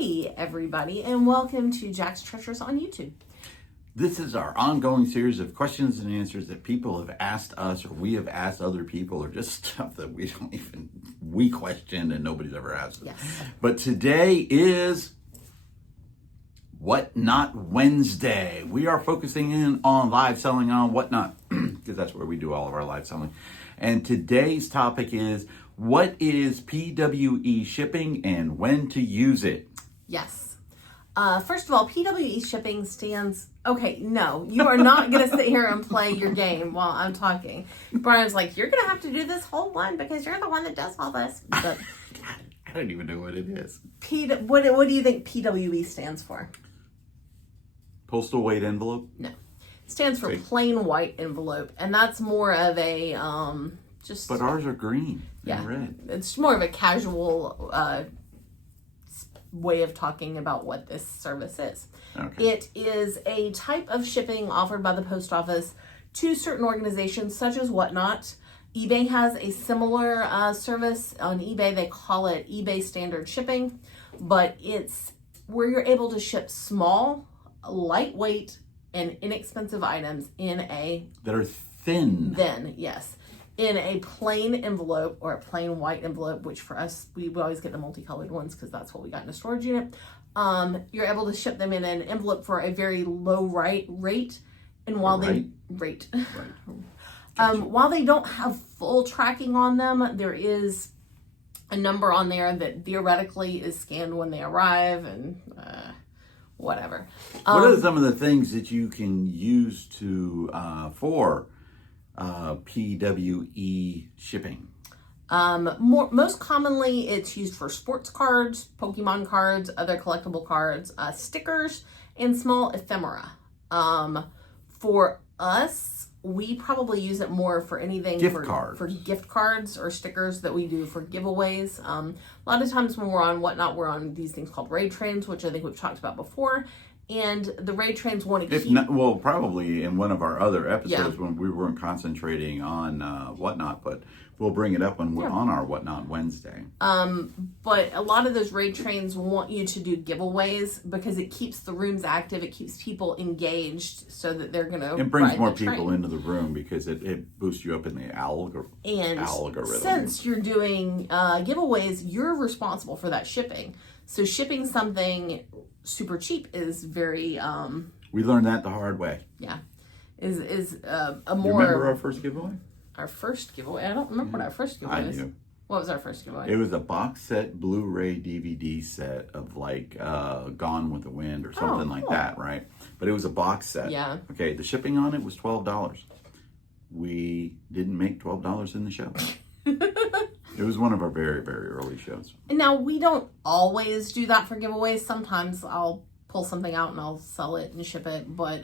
Hey everybody, and welcome to Jack's Treasures on YouTube. This is our ongoing series of questions and answers that people have asked us, or we have asked other people, or just stuff that we question and nobody's ever asked us. Yes. But today is Whatnot Wednesday. We are focusing in on live selling on Whatnot, because that's where we do all of our live selling. And today's topic is, what is PWE shipping and when to use it? Yes. First of all, PWE shipping stands... Okay, no, you are not going to sit here and play your game while I'm talking. Brian's like, you're going to have to do this whole one because you're the one that does all this. But I don't even know what it is. What do you think PWE stands for? Postal weight envelope? No. It stands for plain white envelope. And that's more of a... But ours are green and red. It's more of a casual way of talking about what this service is. Okay. It is a type of shipping offered by the post office to certain organizations such as Whatnot. eBay has a similar service. On eBay, they call it eBay standard shipping, but it's where you're able to ship small, lightweight, and inexpensive items in a... That are thin. Yes. In a plain envelope or a plain white envelope, which for us, we always get the multicolored ones because that's what we got in a storage unit. You're able to ship them in an envelope for a very low rate. And while while they don't have full tracking on them, there is a number on there that theoretically is scanned when they arrive and whatever. What are some of the things that you can use to for PWE shipping? Most commonly, it's used for sports cards, Pokemon cards, other collectible cards, stickers, and small ephemera. For us, we probably use it more for anything for gift cards or stickers that we do for giveaways. A lot of times when we're on Whatnot, we're on these things called raid trains, which I think we've talked about before. And the raid trains want to keep... probably in one of our other episodes when we weren't concentrating on Whatnot, but we'll bring it up when we're on our Whatnot Wednesday. But a lot of those raid trains want you to do giveaways because it keeps the rooms active. It keeps people engaged so that they're going to... It brings more people into the room because it boosts you up in the algorithm. Since you're doing giveaways, you're responsible for that shipping. So shipping something super cheap is very... we learned that the hard way. Yeah. Is a more... You remember our first giveaway? Our first giveaway? I don't remember what our first giveaway was. I do. What was our first giveaway? It was a box set Blu-ray DVD set of Gone with the Wind or something like that, right? But it was a box set. Yeah. Okay, the shipping on it was $12. We didn't make $12 in the show. It was one of our very, very early shows. And now, we don't always do that for giveaways. Sometimes I'll pull something out and I'll sell it and ship it. But,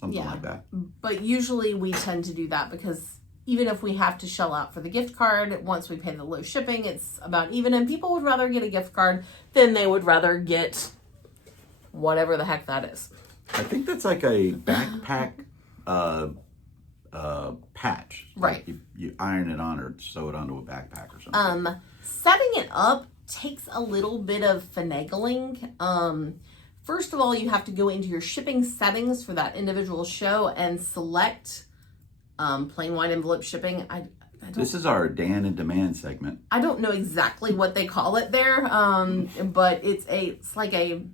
something like that. But usually we tend to do that because even if we have to shell out for the gift card, once we pay the low shipping, it's about even. And people would rather get a gift card than they would rather get whatever the heck that is. I think that's like a backpack patch. Right. Like you iron it on or sew it onto a backpack or something. Setting it up takes a little bit of finagling. First of all, you have to go into your shipping settings for that individual show and select plain white envelope shipping. This is our Dan and Demand segment. I don't know exactly what they call it there, but it's like a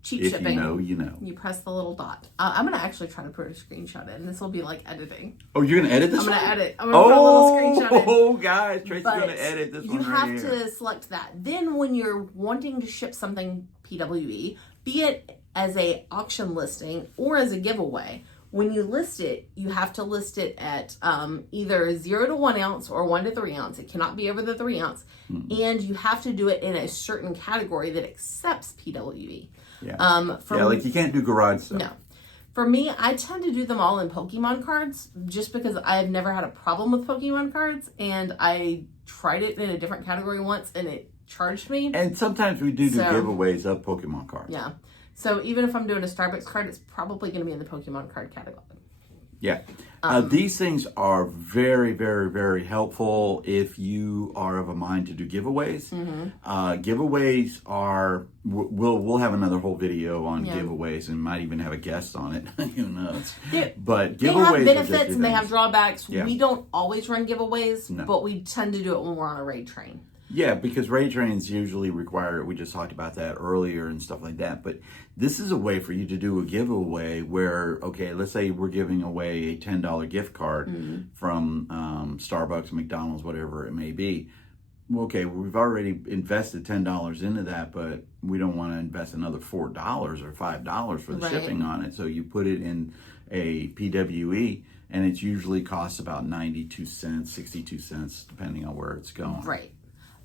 cheap shipping. If you know, you know. You press the little dot. I'm going to actually try to put a screenshot in. This will be like editing. Oh, you're going to edit this? I'm going to edit. I'm going to put a little screenshot in. Oh, guys, Tracy's going to edit this one right here. You have to select that. Then when you're wanting to ship something PWE, be it as a auction listing or as a giveaway, when you list it, you have to list it at either 0 to 1 ounce or 1 to 3 ounce. It cannot be over the 3 ounce. Mm-hmm. And you have to do it in a certain category that accepts PWE. Yeah. Like you can't do garage stuff. No. For me, I tend to do them all in Pokemon cards just because I've never had a problem with Pokemon cards, and I tried it in a different category once and it charged me. And sometimes we do giveaways of Pokemon cards. Yeah. So even if I'm doing a Starbucks card, it's probably going to be in the Pokemon card category. Yeah. These things are very, very, very helpful if you are of a mind to do giveaways. Giveaways are, we'll have another whole video on giveaways and might even have a guest on it. Who knows? But giveaways they have benefits and they have drawbacks. Yeah. We don't always run giveaways, but we tend to do it when we're on a raid train. Yeah, because raid trains usually require it. We just talked about that earlier and stuff like that. But this is a way for you to do a giveaway where, okay, let's say we're giving away a $10 gift card from Starbucks, McDonald's, whatever it may be. Well, okay, we've already invested $10 into that, but we don't want to invest another $4 or $5 for the shipping on it. So you put it in a PWE, and it usually costs about 92 cents, 62 cents, depending on where it's going. Right.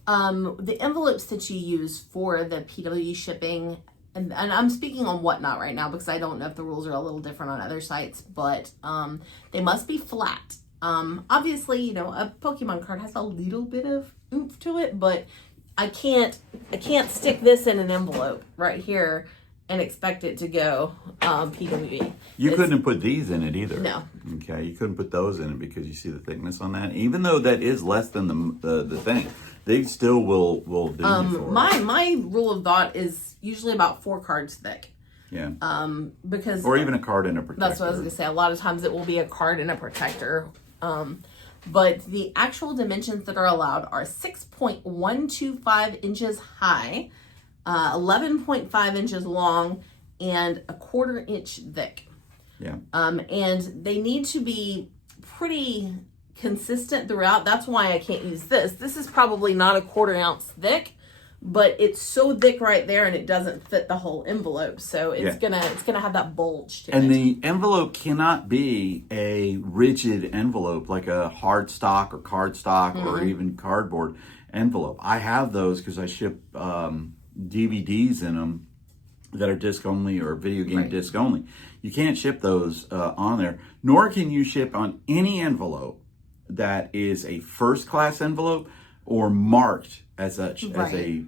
The envelopes that you use for the PWE shipping, and I'm speaking on Whatnot right now because I don't know if the rules are a little different on other sites, but they must be flat. Obviously, you know, a Pokemon card has a little bit of oomph to it, but I can't stick this in an envelope right here and expect it to go PWE. You couldn't have put these in it either. No. Okay, you couldn't put those in it because you see the thickness on that. Even though that is less than the thing, they still will do you for it. My rule of thought is usually about 4 cards thick. Yeah. Because or even a card and a protector. That's what I was gonna say. A lot of times it will be a card and a protector. But the actual dimensions that are allowed are 6.125 inches high, 11.5 inches long, and a 1/4 inch thick. Yeah. And they need to be pretty consistent throughout. That's why I can't use this. This is probably not a 1/4 ounce thick, but it's so thick right there and it doesn't fit the whole envelope. So it's gonna have that bulge to it. And the envelope cannot be a rigid envelope like a hard stock or cardstock or even cardboard envelope. I have those because I ship DVDs in them that are disc only or video game disc only. You can't ship those on there, nor can you ship on any envelope that is a first class envelope or marked as such as a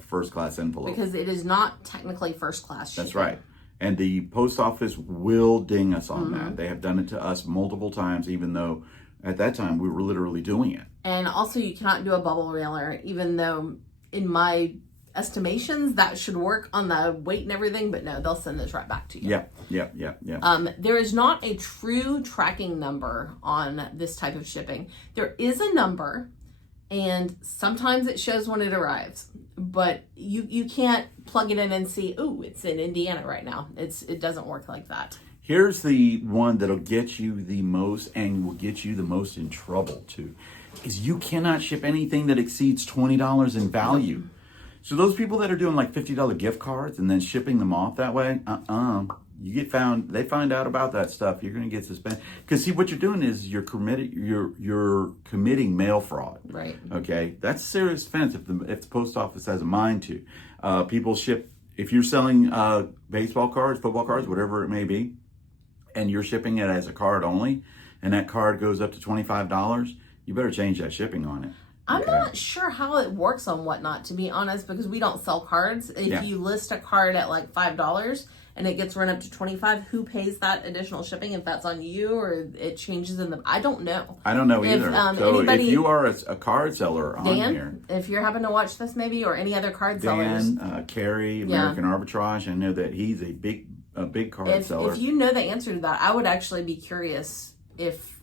first class envelope. Because it is not technically first class shipping. That's right. And the post office will ding us on that. They have done it to us multiple times, even though at that time we were literally doing it. And also you cannot do a bubble mailer, even though in my estimations that should work on the weight and everything, but no, they'll send this right back to you. Yeah. There is not a true tracking number on this type of shipping. There is a number, and sometimes it shows when it arrives, but you can't plug it in and see, oh, it's in Indiana right now. It doesn't work like that. Here's the one that'll get you the most and will get you the most in trouble too, is you cannot ship anything that exceeds $20 in value. So those people that are doing like $50 gift cards and then shipping them off that way, you get found. They find out about that stuff. You're going to get suspended. Because see, what you're doing is you're committing mail fraud. Right. Okay, that's a serious offense if the post office has a mind to. People ship, if you're selling baseball cards, football cards, whatever it may be, and you're shipping it as a card only, and that card goes up to $25, you better change that shipping on it. I'm not sure how it works on Whatnot, to be honest, because we don't sell cards. If you list a card at like $5 and it gets run up to $25, who pays that additional shipping? If that's on you or it changes in the, I don't know. I don't know either. So if you are a card seller on here, if you're having to watch this maybe, or any other card sellers, Carey, American Arbitrage, I know that he's a big card seller. If you know the answer to that, I would actually be curious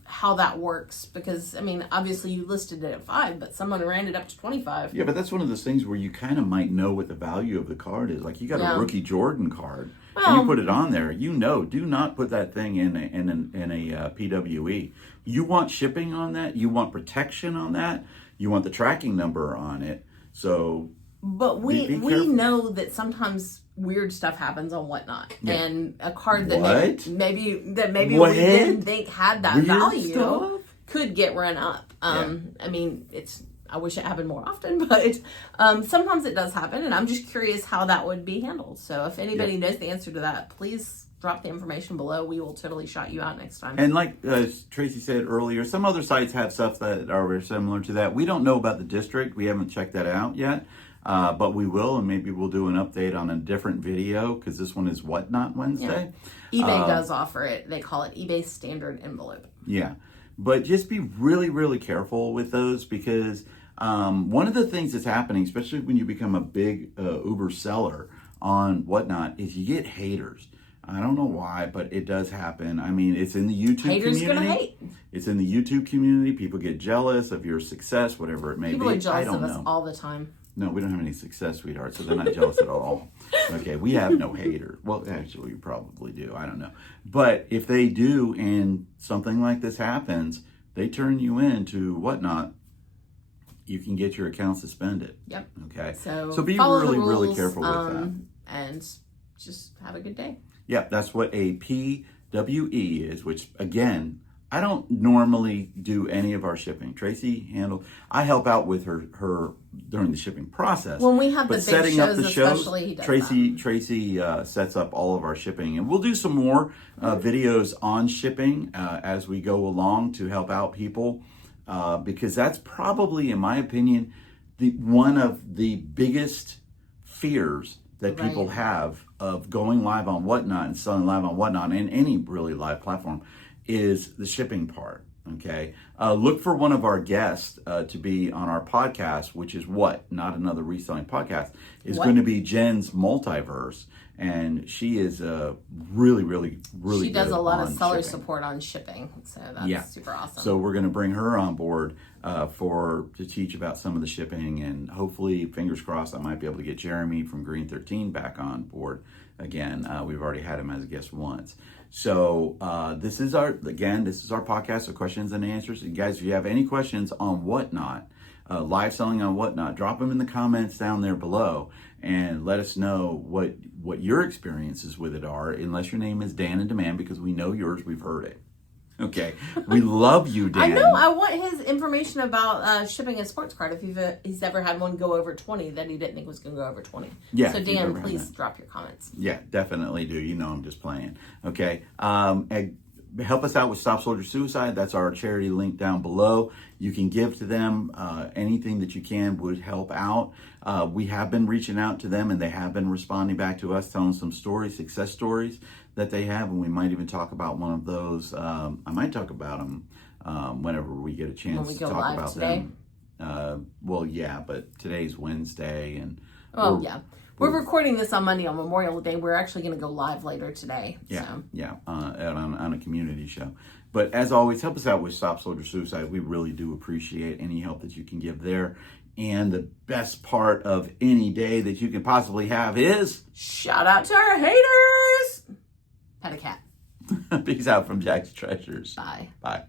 how that works, because I mean, obviously you listed it at $5, but someone ran it up to $25. Yeah, but that's one of those things where you kind of might know what the value of the card is. Like you got a rookie Jordan card, and you put it on there. You know, do not put that thing in a PWE. You want shipping on that. You want protection on that. You want the tracking number on it. So, but we know that sometimes weird stuff happens on Whatnot, and a card that maybe we didn't think had that weird value stuff? Could get run up. I mean, I wish it happened more often, but sometimes it does happen, and I'm just curious how that would be handled. So if anybody knows the answer to that, please drop the information below. We will totally shout you out next time. And like Tracy said earlier, some other sites have stuff that are very similar to that. We don't know about the district. We haven't checked that out yet. but we will, and maybe we'll do an update on a different video because this one is Whatnot Wednesday. Yeah. eBay does offer it. They call it eBay Standard Envelope. Yeah, but just be really, really careful with those because one of the things that's happening, especially when you become a big Uber seller on Whatnot, is you get haters. I don't know why, but it does happen. I mean, it's in the YouTube Haters community. Gonna hate. It's in the YouTube community. People get jealous of your success, whatever it may People be. are jealous I don't of us know. all the time. No, we don't have any success, sweetheart, so they're not jealous at all. Okay, we have no haters. Well, actually, we probably do. I don't know. But if they do and something like this happens, they turn you into Whatnot, you can get your account suspended. Yep. Okay? So be follow really, the rules, really careful with that. And just have a good day. Yep, that's what a PWE is, which, again, I don't normally do any of our shipping. Tracy I help out with her during the shipping process. When we have the but big setting shows, up the shows, especially, he does Tracy sets up all of our shipping. And we'll do some more videos on shipping as we go along to help out people because that's probably, in my opinion, one of the biggest fears that people have of going live on Whatnot and selling live on Whatnot and any really live platform is the shipping part. Okay. Look for one of our guests to be on our podcast, which is not another reselling podcast, is going to be Jen's Multiverse. And she is really, really, really She does good a lot on of seller shipping. support on shipping. So that's super awesome. So we're going to bring her on board to teach about some of the shipping, and hopefully, fingers crossed, I might be able to get Jeremy from Green 13 back on board again. We've already had him as a guest once. So this is our podcast of questions and answers. And guys, if you have any questions on Whatnot, live selling on Whatnot, drop them in the comments down there below and let us know what your experiences with it are, unless your name is Dan in Demand, because we know yours, we've heard it. Okay, we love you, Dan. I know. I want his information about shipping a sports card. If he's ever had one go over 20 that he didn't think was going to go over 20. Yeah. So Dan, please drop your comments. Yeah, definitely do. You know I'm just playing. Okay. Help us out with Stop Soldier Suicide. That's our charity link down below. You can give to them. Anything that you can would help out. We have been reaching out to them, and they have been responding back to us, telling some stories, success stories that they have, and we might even talk about one of those. I might talk about them whenever we get a chance to talk about today? them. Well, yeah, but today's Wednesday, and we're recording this on Monday on Memorial Day. We're actually going to go live later today. On a community show. But as always, help us out with Stop Soldier Suicide. We really do appreciate any help that you can give there. And the best part of any day that you can possibly have is... shout out to our haters! Pet a cat. Peace out from Jack's Treasures. Bye. Bye.